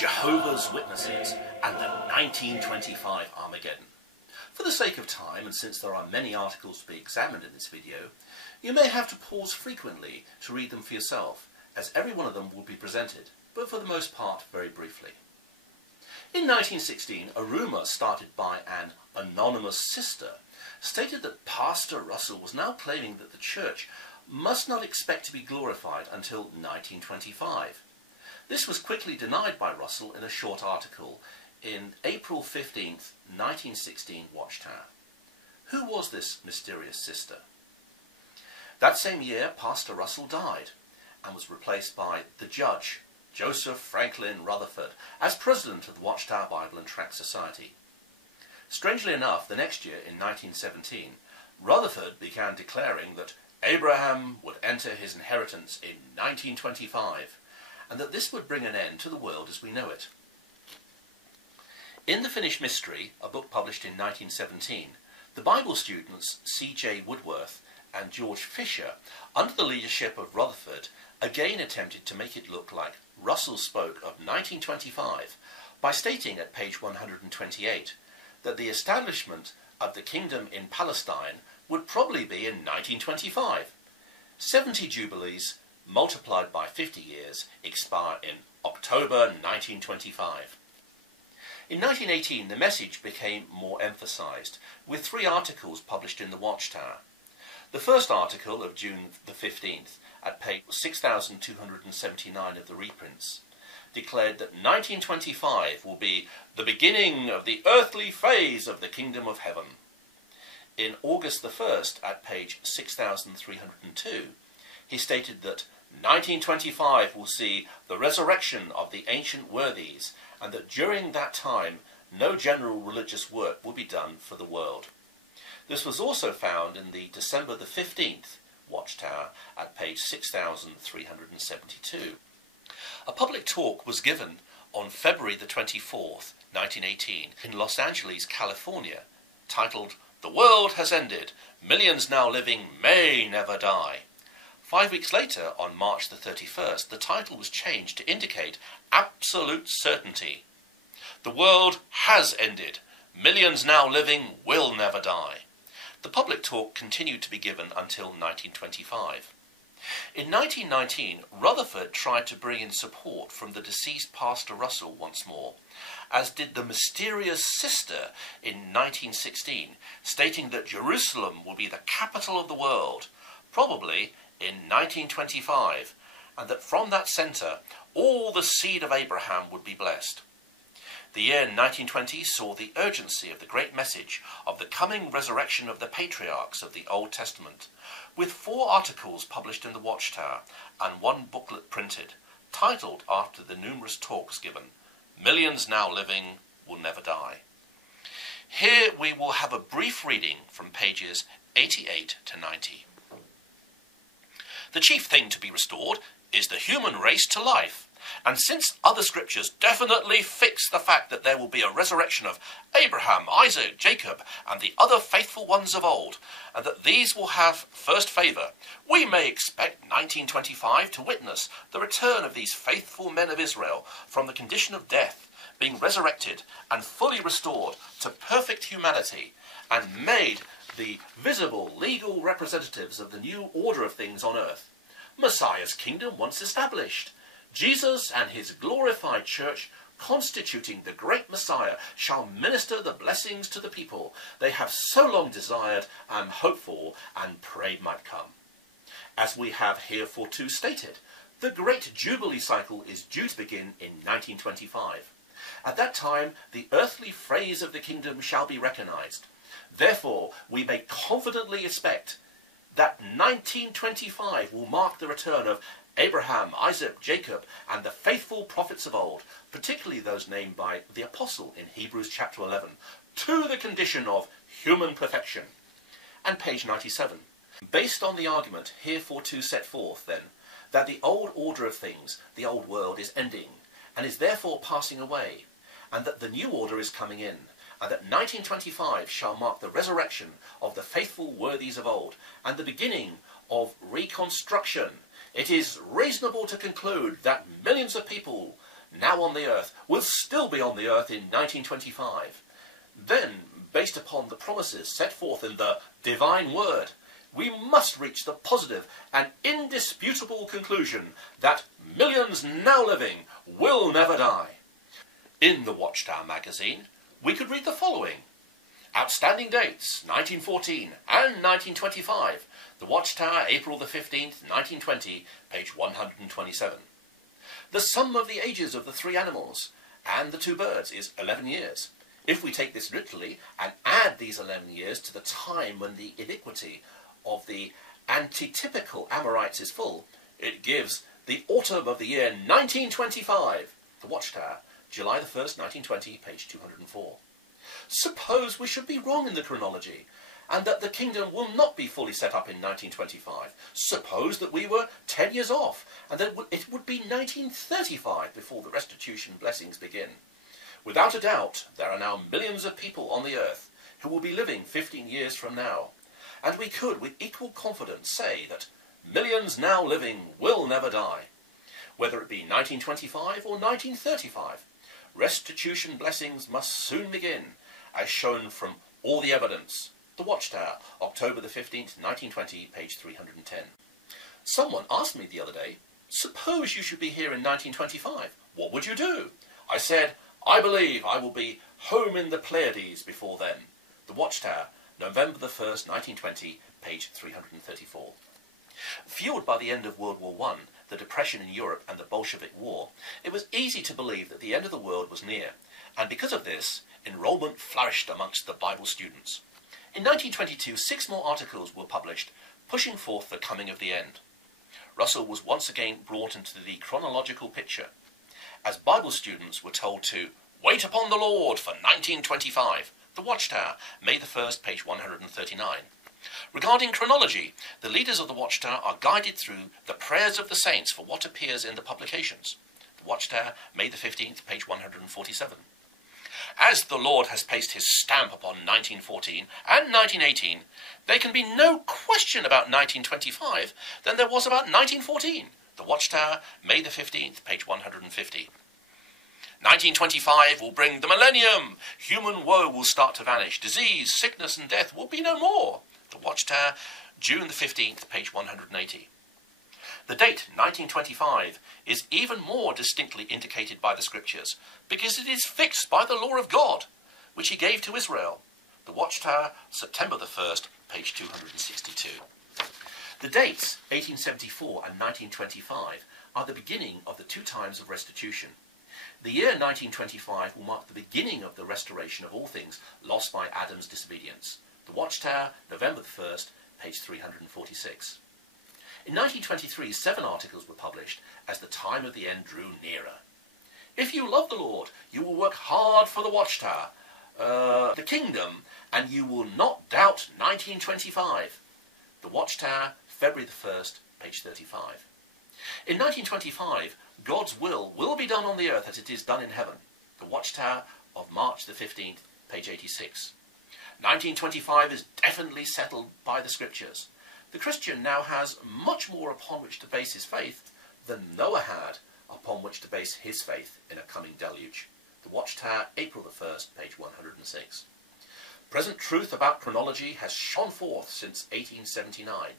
Jehovah's Witnesses, and the 1925 Armageddon. For the sake of time, and since there are many articles to be examined in this video, you may have to pause frequently to read them for yourself, as every one of them will be presented, but for the most part very briefly. In 1916, a rumour started by an anonymous sister stated that Pastor Russell was now claiming that the church must not expect to be glorified until 1925. This was quickly denied by Russell in a short article in April 15th, 1916 Watchtower. Who was this mysterious sister? That same year, Pastor Russell died and was replaced by the judge, Joseph Franklin Rutherford, as president of the Watchtower Bible and Tract Society. Strangely enough, the next year, in 1917, Rutherford began declaring that Abraham would enter his inheritance in 1925, and that this would bring an end to the world as we know it. In The Finished Mystery, a book published in 1917, the Bible students C.J. Woodworth and George Fisher, under the leadership of Rutherford, again attempted to make it look like Russell spoke of 1925 by stating at page 128 that the establishment of the kingdom in Palestine would probably be in 1925. 70 jubilees multiplied by 50 years expire in October 1925. In 1918, the message became more emphasized, with 3 articles published in the Watchtower. The first article of June the 15th, at page 6279 of the reprints, declared that 1925 will be the beginning of the earthly phase of the kingdom of heaven. In August the 1st, at page 6302, he stated that 1925 will see the resurrection of the ancient worthies, and that during that time no general religious work will be done for the world. This was also found in the December the 15th Watchtower at page 6372. A public talk was given on February the 24th, 1918, in Los Angeles, California, titled "The World Has Ended. Millions Now Living May Never Die." 5 weeks later, on March the 31st, the title was changed to indicate absolute certainty. "The world has ended. Millions now living will never die." The public talk continued to be given until 1925. In 1919, Rutherford tried to bring in support from the deceased Pastor Russell once more, as did the mysterious sister in 1916, stating that Jerusalem will be the capital of the world, probably in 1925, and that from that centre all the seed of Abraham would be blessed. The year 1920 saw the urgency of the great message of the coming resurrection of the patriarchs of the Old Testament, with 4 articles published in the Watchtower and 1 booklet printed, titled after the numerous talks given, "Millions Now Living Will Never Die." Here we will have a brief reading from pages 88 to 90. The chief thing to be restored is the human race to life. And since other scriptures definitely fix the fact that there will be a resurrection of Abraham, Isaac, Jacob, and the other faithful ones of old, and that these will have first favour, we may expect 1925 to witness the return of these faithful men of Israel from the condition of death, being resurrected and fully restored to perfect humanity, and made the visible legal representatives of the new order of things on earth. Messiah's kingdom once established, Jesus and his glorified church, constituting the great Messiah, shall minister the blessings to the people they have so long desired and hoped for and prayed might come. As we have heretofore stated, the great Jubilee cycle is due to begin in 1925. At that time, the earthly phase of the kingdom shall be recognized. Therefore, we may confidently expect that 1925 will mark the return of Abraham, Isaac, Jacob, and the faithful prophets of old, particularly those named by the Apostle in Hebrews chapter 11, to the condition of human perfection. And page 97. Based on the argument heretofore set forth, then, that the old order of things, the old world, is ending, and is therefore passing away, and that the new order is coming in, and that 1925 shall mark the resurrection of the faithful worthies of old, and the beginning of reconstruction, it is reasonable to conclude that millions of people now on the earth will still be on the earth in 1925. Then, based upon the promises set forth in the divine word, we must reach the positive and indisputable conclusion that millions now living will never die. In the Watchtower magazine, we could read the following. Outstanding dates, 1914 and 1925. The Watchtower, April the 15th, 1920, page 127. The sum of the ages of the 3 animals and the 2 birds is 11 years. If we take this literally and add these 11 years to the time when the iniquity of the antitypical Amorites is full, it gives the autumn of the year 1925. The Watchtower, July the 1st, 1920, page 204. Suppose we should be wrong in the chronology, and that the kingdom will not be fully set up in 1925. Suppose that we were 10 years off, and that it would be 1935 before the restitution blessings begin. Without a doubt, there are now millions of people on the earth who will be living 15 years from now, and we could with equal confidence say that millions now living will never die. Whether it be 1925 or 1935, restitution blessings must soon begin, as shown from all the evidence. The Watchtower, October the 15th, 1920, page 310. Someone asked me the other day, suppose you should be here in 1925, what would you do? I said, I believe I will be home in the Pleiades before then. The Watchtower, November the 1st, 1920, page 334. Fueled by the end of World War I, the depression in Europe and the Bolshevik War, it was easy to believe that the end of the world was near, and because of this, enrollment flourished amongst the Bible students. In 1922, 6 more articles were published, pushing forth the coming of the end. Russell was once again brought into the chronological picture, as Bible students were told to wait upon the Lord for 1925. The Watchtower, May the 1st, page 139. Regarding chronology, the leaders of the Watchtower are guided through the prayers of the saints for what appears in the publications. The Watchtower, May the 15th, page 147. As the Lord has placed his stamp upon 1914 and 1918, there can be no question about 1925 than there was about 1914. The Watchtower, May the 15th, page 150. 1925 will bring the millennium. Human woe will start to vanish. Disease, sickness and death will be no more. The Watchtower, June the 15th, page 180. The date, 1925, is even more distinctly indicated by the Scriptures, because it is fixed by the law of God, which he gave to Israel. The Watchtower, September the 1st, page 262. The dates, 1874 and 1925, are the beginning of the 2 times of restitution. The year 1925 will mark the beginning of the restoration of all things lost by Adam's disobedience. The Watchtower, November the 1st, page 346. In 1923, 7 articles were published as the time of the end drew nearer. If you love the Lord, you will work hard for the Watchtower, the kingdom, and you will not doubt 1925. The Watchtower, February the 1st, page 35. In 1925, God's will be done on the earth as it is done in heaven. The Watchtower of March the 15th, page 86. 1925 is definitely settled by the Scriptures. The Christian now has much more upon which to base his faith than Noah had upon which to base his faith in a coming deluge. The Watchtower, April the 1st, page 106. Present truth about chronology has shone forth since 1879.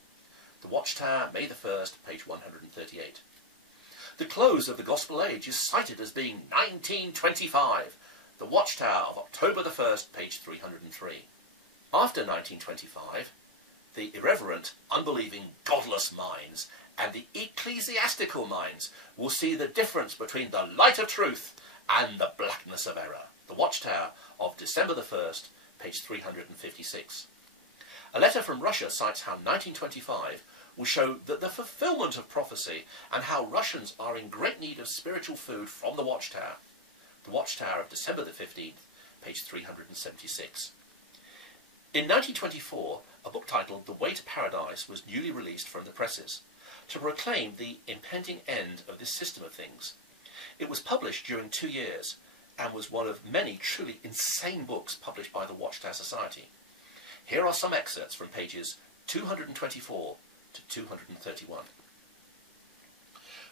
The Watchtower, May the 1st, page 138. The close of the Gospel Age is cited as being 1925. The Watchtower of October the 1st, page 303. After 1925, the irreverent, unbelieving, godless minds and the ecclesiastical minds will see the difference between the light of truth and the blackness of error. The Watchtower of December the 1st, page 356. A letter from Russia cites how 1925 will show that the fulfillment of prophecy and how Russians are in great need of spiritual food from the Watchtower. The Watchtower of December the 15th, page 376. In 1924, a book titled The Way to Paradise was newly released from the presses to proclaim the impending end of this system of things. It was published during 2 years and was one of many truly insane books published by the Watchtower Society. Here are some excerpts from pages 224 to 231.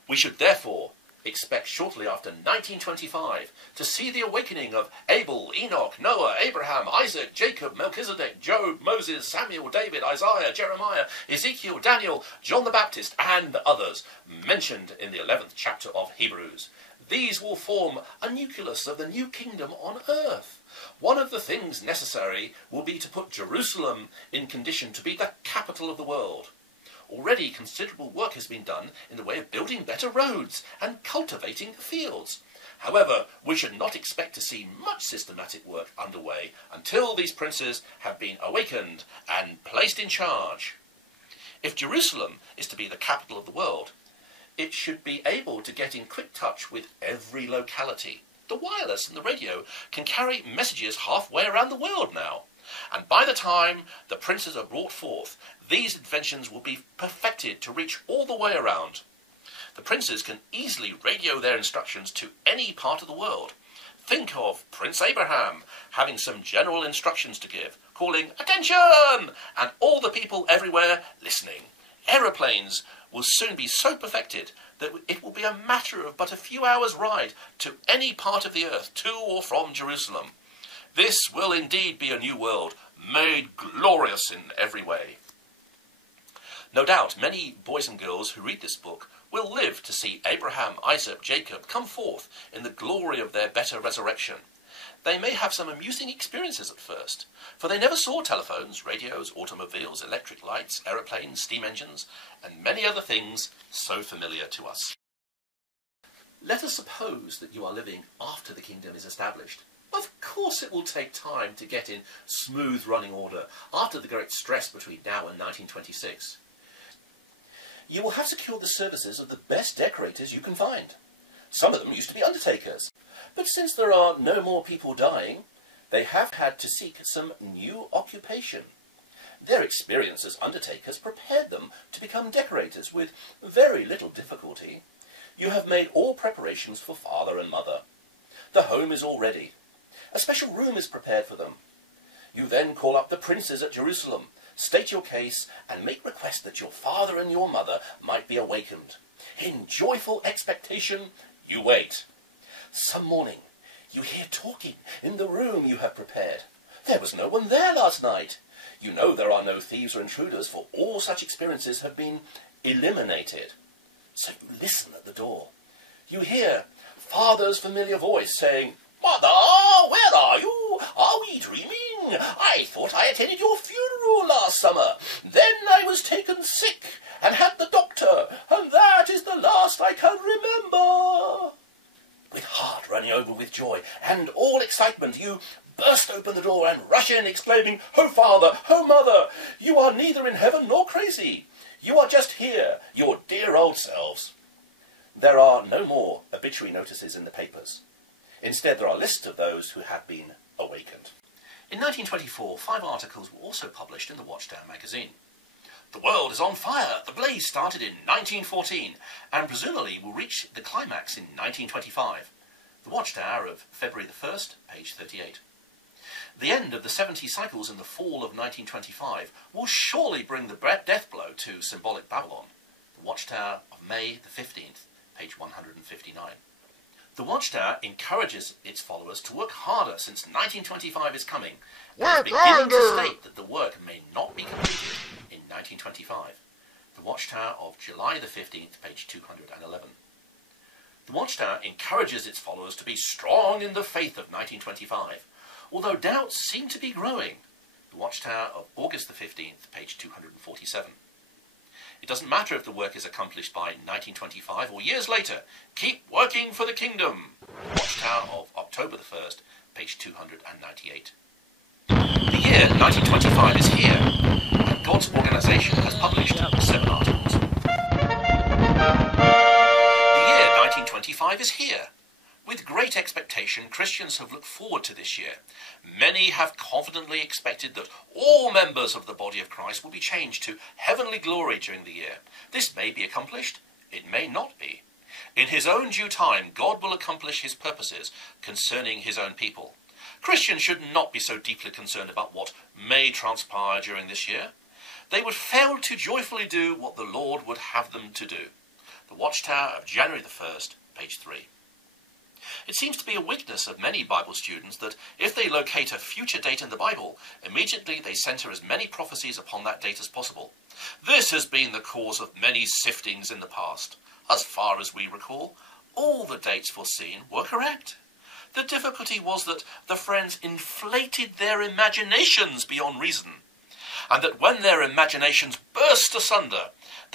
We should therefore expect shortly after 1925 to see the awakening of Abel, Enoch, Noah, Abraham, Isaac, Jacob, Melchizedek, Job, Moses, Samuel, David, Isaiah, Jeremiah, Ezekiel, Daniel, John the Baptist, and others mentioned in the 11th chapter of Hebrews. These will form a nucleus of the new kingdom on earth. One of the things necessary will be to put Jerusalem in condition to be the capital of the world. Already considerable work has been done in the way of building better roads and cultivating fields. However, we should not expect to see much systematic work underway until these princes have been awakened and placed in charge. If Jerusalem is to be the capital of the world, it should be able to get in quick touch with every locality. The wireless and the radio can carry messages halfway around the world now. And by the time the princes are brought forth, these inventions will be perfected to reach all the way around. The princes can easily radio their instructions to any part of the world. Think of Prince Abraham having some general instructions to give, calling "Attention!" and all the people everywhere listening. Aeroplanes will soon be so perfected that it will be a matter of but a few hours' ride to any part of the earth, to or from Jerusalem. This will indeed be a new world, made glorious in every way. No doubt many boys and girls who read this book will live to see Abraham, Isaac, Jacob come forth in the glory of their better resurrection. They may have some amusing experiences at first, for they never saw telephones, radios, automobiles, electric lights, aeroplanes, steam engines, and many other things so familiar to us. Let us suppose that you are living after the kingdom is established. Of course it will take time to get in smooth running order after the great stress between now and 1926. You will have secured the services of the best decorators you can find. Some of them used to be undertakers, but since there are no more people dying, they have had to seek some new occupation. Their experience as undertakers prepared them to become decorators with very little difficulty. You have made all preparations for father and mother. The home is all ready. A special room is prepared for them. You then call up the princes at Jerusalem, state your case, and make request that your father and your mother might be awakened. In joyful expectation, you wait. Some morning, you hear talking in the room you have prepared. There was no one there last night. You know there are no thieves or intruders, for all such experiences have been eliminated. So you listen at the door. You hear father's familiar voice saying, "Mother, where are you? Are we dreaming? I thought I attended your funeral last summer. Then I was taken sick and had the doctor, and that is the last I can remember." With heart running over with joy and all excitement, you burst open the door and rush in, exclaiming, "Oh, father, oh, mother, you are neither in heaven nor crazy. You are just here, your dear old selves." There are no more obituary notices in the papers. Instead, there are lists of those who have been awakened. In 1924, 5 articles were also published in the Watchtower magazine. The world is on fire. The blaze started in 1914 and presumably will reach the climax in 1925. The Watchtower of February the 1st, page 38. The end of the 70 cycles in the fall of 1925 will surely bring the death blow to symbolic Babylon. The Watchtower of May the 15th, page 159. The Watchtower encourages its followers to work harder since 1925 is coming, and is beginning to state that the work may not be completed in 1925. The Watchtower of July the 15th, page 211. The Watchtower encourages its followers to be strong in the faith of 1925, although doubts seem to be growing. The Watchtower of August the 15th, page 247. It doesn't matter if the work is accomplished by 1925 or years later. Keep working for the kingdom. Watchtower of October the 1st, page 298. The year 1925 is here, and God's organisation has published 7 articles. The year 1925 is here. With great expectation, Christians have looked forward to this year. Many have confidently expected that all members of the body of Christ will be changed to heavenly glory during the year. This may be accomplished, it may not be. In his own due time, God will accomplish his purposes concerning his own people. Christians should not be so deeply concerned about what may transpire during this year. They would fail to joyfully do what the Lord would have them to do. The Watchtower of January the 1st, page 3. It seems to be a weakness of many Bible students that if they locate a future date in the Bible, immediately they center as many prophecies upon that date as possible. This has been the cause of many siftings in the past. As far as we recall, all the dates foreseen were correct. The difficulty was that the friends inflated their imaginations beyond reason, and that when their imaginations burst asunder,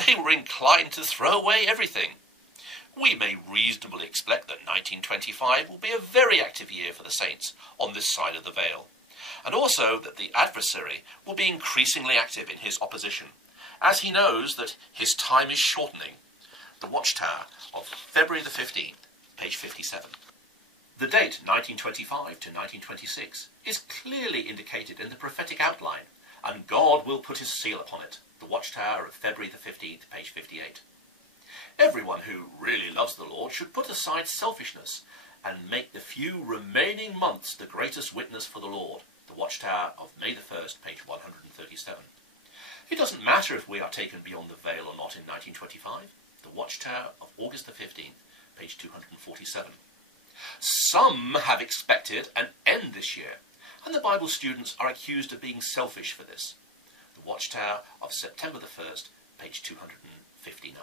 they were inclined to throw away everything. We may reasonably expect that 1925 will be a very active year for the saints on this side of the veil, and also that the adversary will be increasingly active in his opposition, as he knows that his time is shortening. The Watchtower of February the 15th, page 57. The date 1925 to 1926 is clearly indicated in the prophetic outline, and God will put his seal upon it. The Watchtower of February the 15th, page 58. Everyone who really loves the Lord should put aside selfishness and make the few remaining months the greatest witness for the Lord. The Watchtower of May the 1st, page 137. It doesn't matter if we are taken beyond the veil or not in 1925. The Watchtower of August the 15th, page 247. Some have expected an end this year, and the Bible students are accused of being selfish for this. The Watchtower of September the 1st, page 259.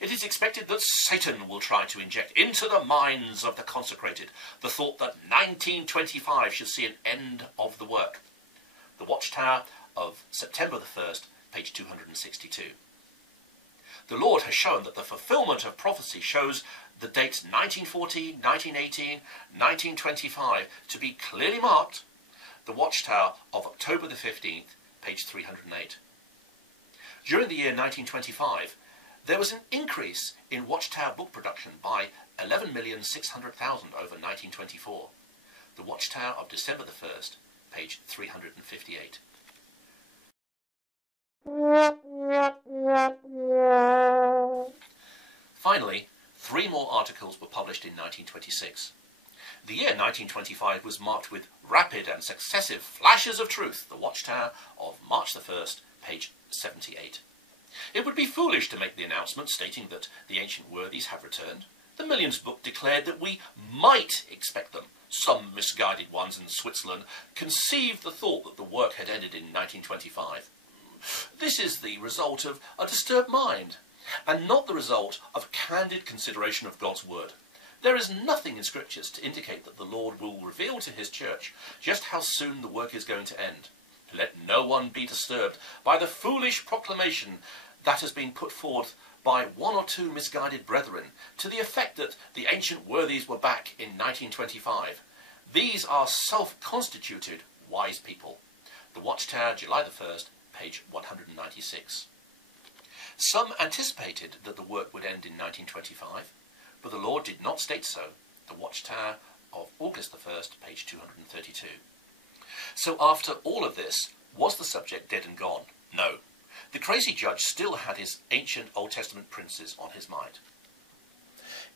It is expected that Satan will try to inject into the minds of the consecrated the thought that 1925 should see an end of the work. The Watchtower of September the 1st, page 262. The Lord has shown that the fulfillment of prophecy shows the dates 1914, 1918, 1925 to be clearly marked. The Watchtower of October the 15th, page 308. During the year 1925, there was an increase in Watchtower book production by 11,600,000 over 1924. The Watchtower of December the 1st, page 358. Finally, 3 more articles were published in 1926. The year 1925 was marked with rapid and successive flashes of truth. The Watchtower of March the 1st, page 78. It would be foolish to make the announcement stating that the ancient worthies have returned. The Millions book declared that we might expect them. Some misguided ones in Switzerland conceived the thought that the work had ended in 1925. This is the result of a disturbed mind, and not the result of candid consideration of God's word. There is nothing in Scriptures to indicate that the Lord will reveal to his church just how soon the work is going to end. Let no one be disturbed by the foolish proclamation that has been put forth by 1 or 2 misguided brethren to the effect that the ancient worthies were back in 1925. These are self-constituted wise people. The Watchtower, July the 1st, page 196. Some anticipated that the work would end in 1925, but the Lord did not state so. The Watchtower of August the 1st, page 232. So after all of this, was the subject dead and gone? No. The crazy judge still had his ancient Old Testament princes on his mind.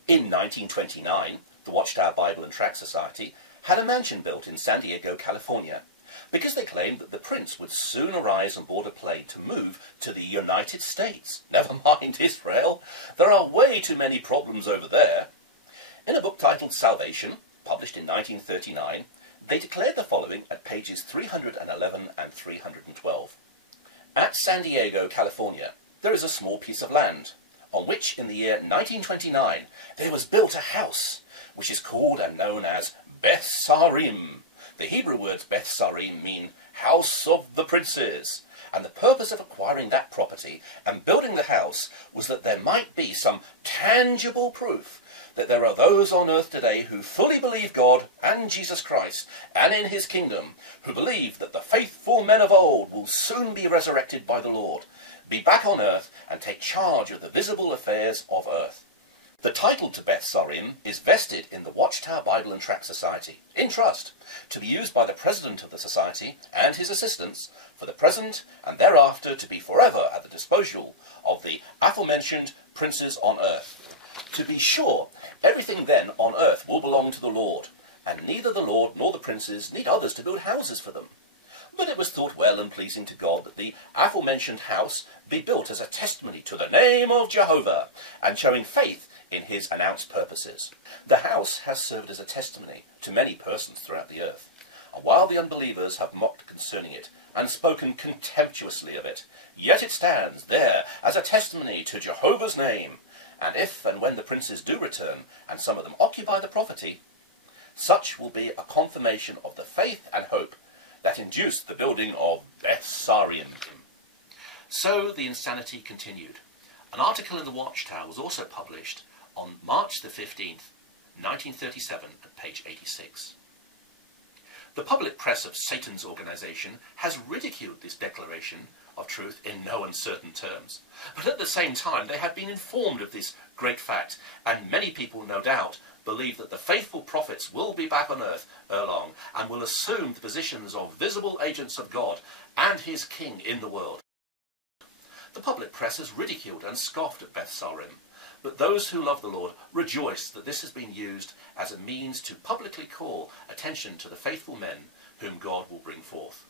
In 1929, the Watchtower Bible and Tract Society had a mansion built in San Diego, California, because they claimed that the prince would soon arise on board a plane to move to the United States. Never mind Israel. There are way too many problems over there. In a book titled Salvation, published in 1939, they declared the following at pages 311 and 312. At San Diego, California, there is a small piece of land, on which in the year 1929 there was built a house, which is called and known as Beth Sarim. The Hebrew words Beth Sarim mean house of the princes, and the purpose of acquiring that property and building the house was that there might be some tangible proof that there are those on earth today who fully believe God and Jesus Christ and in his kingdom, who believe that the faithful men of old will soon be resurrected by the Lord, be back on earth and take charge of the visible affairs of earth. The title to Beth Sarim is vested in the Watchtower Bible and Tract Society, in trust, to be used by the president of the society and his assistants for the present and thereafter to be forever at the disposal of the aforementioned princes on earth. To be sure, everything then on earth will belong to the Lord, and neither the Lord nor the princes need others to build houses for them. But it was thought well and pleasing to God that the aforementioned house be built as a testimony to the name of Jehovah, and showing faith in his announced purposes. The house has served as a testimony to many persons throughout the earth, and while the unbelievers have mocked concerning it and spoken contemptuously of it, yet it stands there as a testimony to Jehovah's name, and if and when the princes do return, and some of them occupy the property, such will be a confirmation of the faith and hope that induced the building of Beth-Sarim. So the insanity continued. An article in the Watchtower was also published on March the 15th, 1937, at page 86. The public press of Satan's organization has ridiculed this declaration of truth in no uncertain terms. But at the same time, they have been informed of this great fact, and many people, no doubt, believe that the faithful prophets will be back on earth ere long, and will assume the positions of visible agents of God and his King in the world. The public press has ridiculed and scoffed at Beth-Sarim, but those who love the Lord rejoice that this has been used as a means to publicly call attention to the faithful men whom God will bring forth.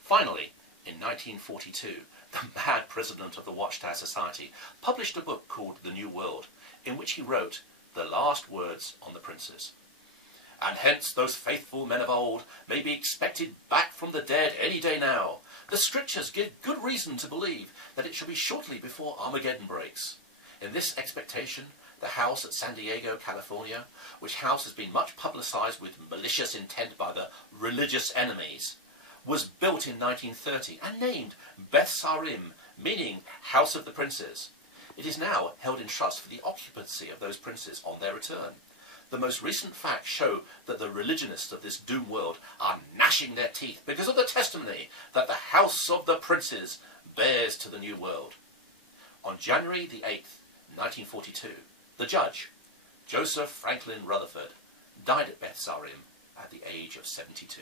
Finally, in 1942, the mad president of the Watchtower Society published a book called The New World, in which he wrote the last words on the princes. And hence those faithful men of old may be expected back from the dead any day now. The Scriptures give good reason to believe that it shall be shortly before Armageddon breaks. In this expectation, the house at San Diego, California, which house has been much publicized with malicious intent by the religious enemies, was built in 1930 and named Beth-Sarim, meaning House of the Princes. It is now held in trust for the occupancy of those princes on their return. The most recent facts show that the religionists of this doomed world are gnashing their teeth because of the testimony that the House of the Princes bears to the New World. On January the 8th, 1942, the judge, Joseph Franklin Rutherford, died at Beth-Sarim at the age of 72.